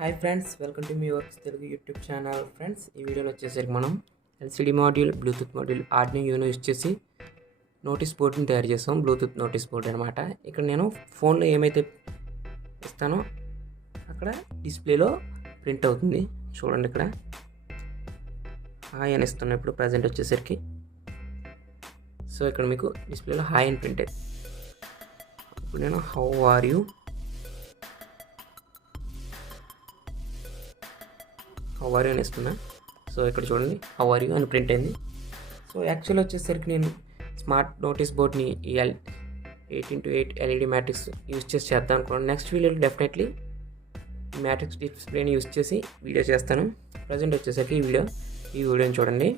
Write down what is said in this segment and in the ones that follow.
Hi friends, welcome to me works Telugu YouTube channel. Friends, ఈ వీడియోలో వచ్చేసరికి మనం LCD module, Bluetooth module, Arduino Uno use చేసి notice బోర్డ్ని తయారు చేస్తాం. బ్లూటూత్ నోటీస్ బోర్డ్ అనమాట. ఇక్కడ నేను ఫోన్లో ఏమైతే ఇస్తానో అక్కడ డిస్ప్లేలో ప్రింట్ అవుతుంది. చూడండి, ఇక్కడ హాయ్ అని ఇస్తున్నా ఇప్పుడు ప్రజెంట్ వచ్చేసరికి. సో ఇక్కడ మీకు డిస్ప్లేలో హాయ్ అని ప్రింట్ అయింది. ఇప్పుడు నేను హౌ ఆర్ యూ అని ఇస్తున్నా. సో ఇక్కడ చూడండి, హౌ ఆర్ యూ అని ప్రింట్ అయింది. సో యాక్చువల్ వచ్చేసరికి నేను స్మార్ట్ నోటీస్ బోర్డ్ని 8x8 ఎల్ఈడి మ్యాట్రిక్స్ యూజ్ చేసి చేద్దాం అనుకున్నాను. నెక్స్ట్ వీడియోలో డెఫినెట్లీ మ్యాట్రిక్స్ డిస్ప్లేని యూజ్ చేసి వీడియో చేస్తాను. ప్రజెంట్ వచ్చేసరికి ఈ వీడియోని చూడండి.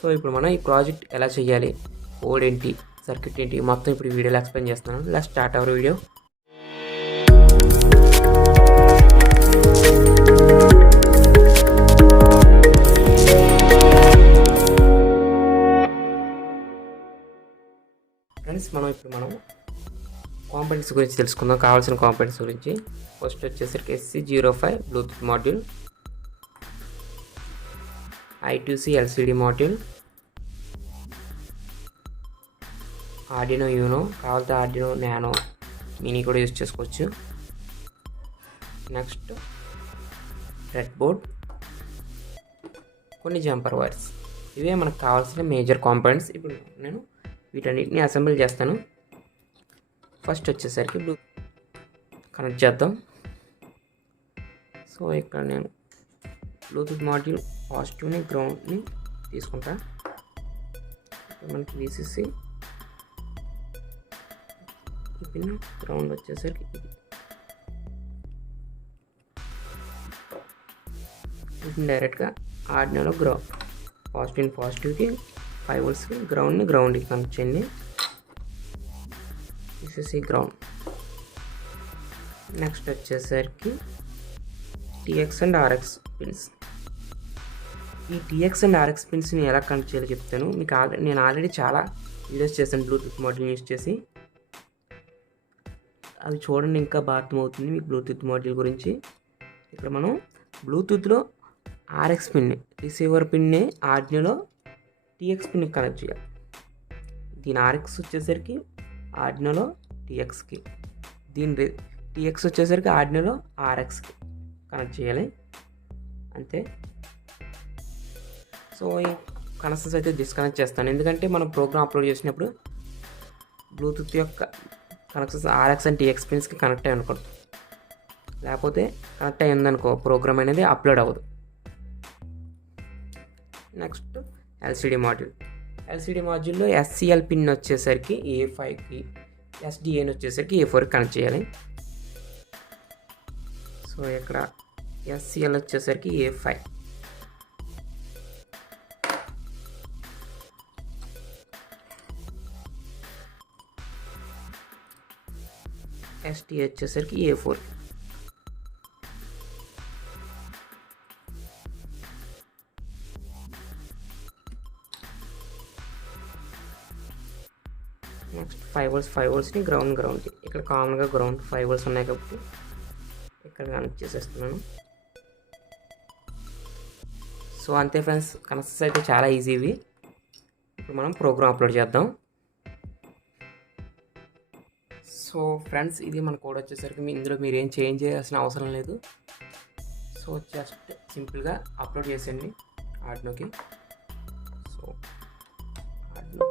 సో ఇప్పుడు మనం ఈ ప్రాజెక్ట్ ఎలా చేయాలి, కోడ్ ఏంటి, సర్క్యూట్ ఏంటి, మొత్తం ఇప్పుడు ఈ వీడియోలో ఎక్స్ప్లెయిన్ చేస్తున్నాను. Let's start our video. Friends, మనం కాంపోనెంట్స్ గురించి తెలుసుకుందాం. కావాల్సిన కాంపోనెంట్స్ గురించి ఫస్ట్ వచ్చేసరికి SC05 Bluetooth module, I2C LCD module, Arduino Uno, కావాలంటే ఆర్డినో నానో మినీ కూడా యూజ్ చేసుకోవచ్చు. నెక్స్ట్ రెడ్ బోర్డ్, కొన్ని జంపర్ వైర్స్. ఇవే మనకు కావాల్సిన మేజర్ కాంపోనెంట్స్. ఇప్పుడు నేను వీటన్నిటిని అసెంబ్లీ చేస్తాను. ఫస్ట్ వచ్చేసరికి కనెక్ట్ చేద్దాం. సో ఇక్కడ నేను బ్లూటూత్ మాడ్యూల్ పాజిటివ్ని గ్రౌండ్ని తీసుకుంటా. మనకి VCC ఈ పిన్, గ్రౌండ్ వచ్చేసరికి ఇది డైరెక్ట్గా ఆర్డినోలో పాజిటివ్కి 5 voltsకి, గ్రౌండ్కి కనెక్ట్ చేయండి. VCC ground. నెక్స్ట్ వచ్చేసరికి TX అండ్ RX పిన్స్. ఈ TX అండ్ RX పిన్స్ని ఎలా కనెక్ట్ చేయాలో చెప్తాను మీకు. నేను ఆల్రెడీ చాలా వీడియోస్ చేశాను బ్లూటూత్ మాడ్యూల్ యూస్ చేసి. అవి చూడండి, ఇంకా బాగా అర్థమవుతుంది మీకు బ్లూటూత్ మాడ్యూల్ గురించి. ఇక్కడ మనం బ్లూటూత్లో RX పిన్ని, రిసీవర్ పిన్ని ఆర్డినోలో TX పిన్కి కనెక్ట్ చేయాలి. దీని RX వచ్చేసరికి ఆర్డినోలో TXకి, దీని TX వచ్చేసరికి ఆర్డినోలో RXకి కనెక్ట్ చేయాలి. అంతే. సో ఈ కనెక్షన్స్ అయితే డిస్కనెక్ట్ చేస్తాను, ఎందుకంటే మనం ప్రోగ్రామ్ అప్లోడ్ చేసినప్పుడు బ్లూటూత్ యొక్క కనెక్షన్స్ RX అండ్ TX పిన్స్కి కనెక్ట్ అయ్యి అనుకోండి. లేకపోతే కనెక్ట్ అయ్యిందనుకో ప్రోగ్రామ్ అనేది అప్లోడ్ అవ్వదు. నెక్స్ట్ ఎల్సిడి మాడ్యూల్లో SCL పిన్ వచ్చేసరికి A5కి, SDA వచ్చేసరికి A4కి కనెక్ట్ చేయాలి. సో ఇక్కడ SCL వచ్చేసరికి A5, SDA వచ్చేసరికి A4. నెక్స్ట్ 5 voltsని గ్రౌండ్కి. ఇక్కడ కామన్గా గ్రౌండ్ 5 volts ఉన్నాయి కాబట్టి ఇక్కడ కనెక్ట్ చేసేస్తున్నాను. సో అంతే ఫ్రెండ్స్, కనెక్షన్స్ అయితే చాలా ఈజీ ఇవి. ఇప్పుడు మనం ప్రోగ్రామ్ అప్లోడ్ చేద్దాం. సో ఫ్రెండ్స్, ఇది మన కోడ్ వచ్చేసరికి ఇందులో మీరు ఏం చేంజ్ చేయాల్సిన అవసరం లేదు. సో జస్ట్ సింపుల్గా అప్లోడ్ చేసేయండి ఆర్డినోకి. సో ఆర్డినో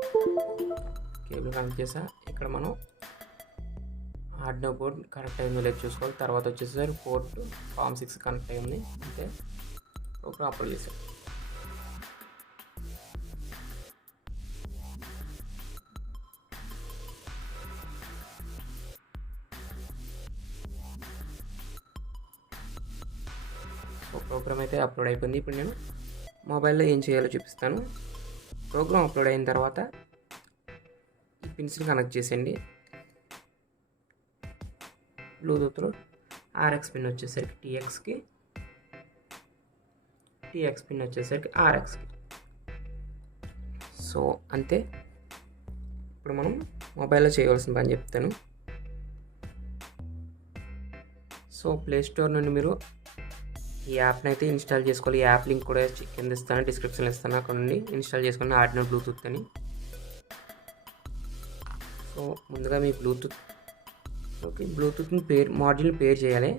కేబుల్ కనెక్ట్ చేసా. ఇక్కడ మనం ఆర్డినో బోర్డ్ కనెక్ట్ అయిందో లేదు చూసుకోవాలి. తర్వాత వచ్చేసరికి పోర్ట్ COM6 కనెక్ట్ అయింది. అంతే, ప్రోగ్రామ్ అప్లోడ్ చేసాం. సో ప్రోగ్రామ్ అయితే అప్లోడ్ అయిపోయింది. ఇప్పుడు నేను మొబైల్లో ఏం చేయాలో చూపిస్తాను. ప్రోగ్రామ్ అప్లోడ్ అయిన తర్వాత ఈ పిన్స్ని కనెక్ట్ చేసేయండి. బ్లూటూత్లో RX పిన్ వచ్చేసరికి TXకి, TX పిన్ వచ్చేసరికి RXకి. సో అంతే. ఇప్పుడు మనం మొబైల్లో చేయవలసిన పని చెప్తాను. సో ప్లే స్టోర్ నుండి మీరు ఈ యాప్ని అయితే ఇన్స్టాల్ చేసుకోవాలి. ఈ యాప్ లింక్ కూడా కింద ఇస్తాను, డిస్క్రిప్షన్లో ఇస్తాను, అక్కడ నుండి ఇన్స్టాల్ చేసుకుని ఆర్డినో బ్లూటూత్ అని. సో ముందుగా మీ బ్లూటూత్ని మాడ్యూల్ని పేర్ చేయాలి.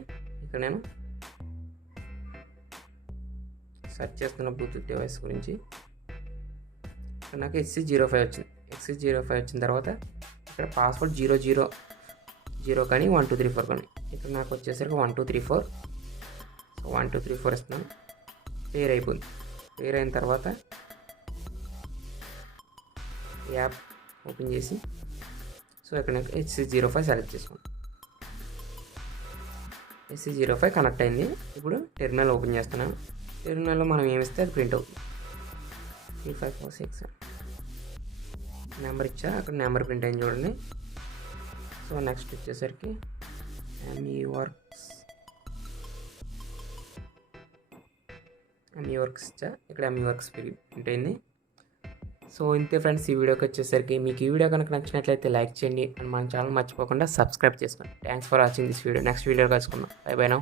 ఇక్కడ నేను సెర్చ్ చేస్తున్న బ్లూటూత్ డివైస్ గురించి. ఇక్కడ నాకు XC05 వచ్చింది. XC05 వచ్చిన తర్వాత ఇక్కడ పాస్వర్డ్ 000 కానీ 1234 కానీ. ఇక్కడ నాకు వచ్చేసరికి 1234. సో 1234 ఇస్తున్నాను. పేర్ అయిపోయింది. పేర్ అయిన తర్వాత యాప్ ఓపెన్ చేసి సో ఇక్కడ నాకు XC05 సెలెక్ట్ చేసుకోండి. XC05 కనెక్ట్ అయింది. ఇప్పుడు టెర్మినల్ ఓపెన్ చేస్తున్నాను. టెర్మినల్లో మనం ఏమిస్తే అది ప్రింట్ అవుతుంది. 3546 నెంబర్ ఇచ్చా, అక్కడ నెంబర్ ప్రింట్ అయింది చూడండి. సో నెక్స్ట్ వచ్చేసరికి ME వర్క్స్ ఇచ్చా, ఇక్కడ ME వర్క్స్ ప్రింట్ అయింది. సో ఇంతే ఫ్రెండ్స్, ఈ వీడియోకి వచ్చేసరికి మీకు ఈ వీడియో కనుక నచ్చినట్లయితే లైక్ చేయండి అండ్ మన ఛానల్ మర్చిపోకుండా సబ్స్క్రైబ్ చేసుకోండి. Thanks for watching this video. Next video కలుసుకుందాం. Bye bye now.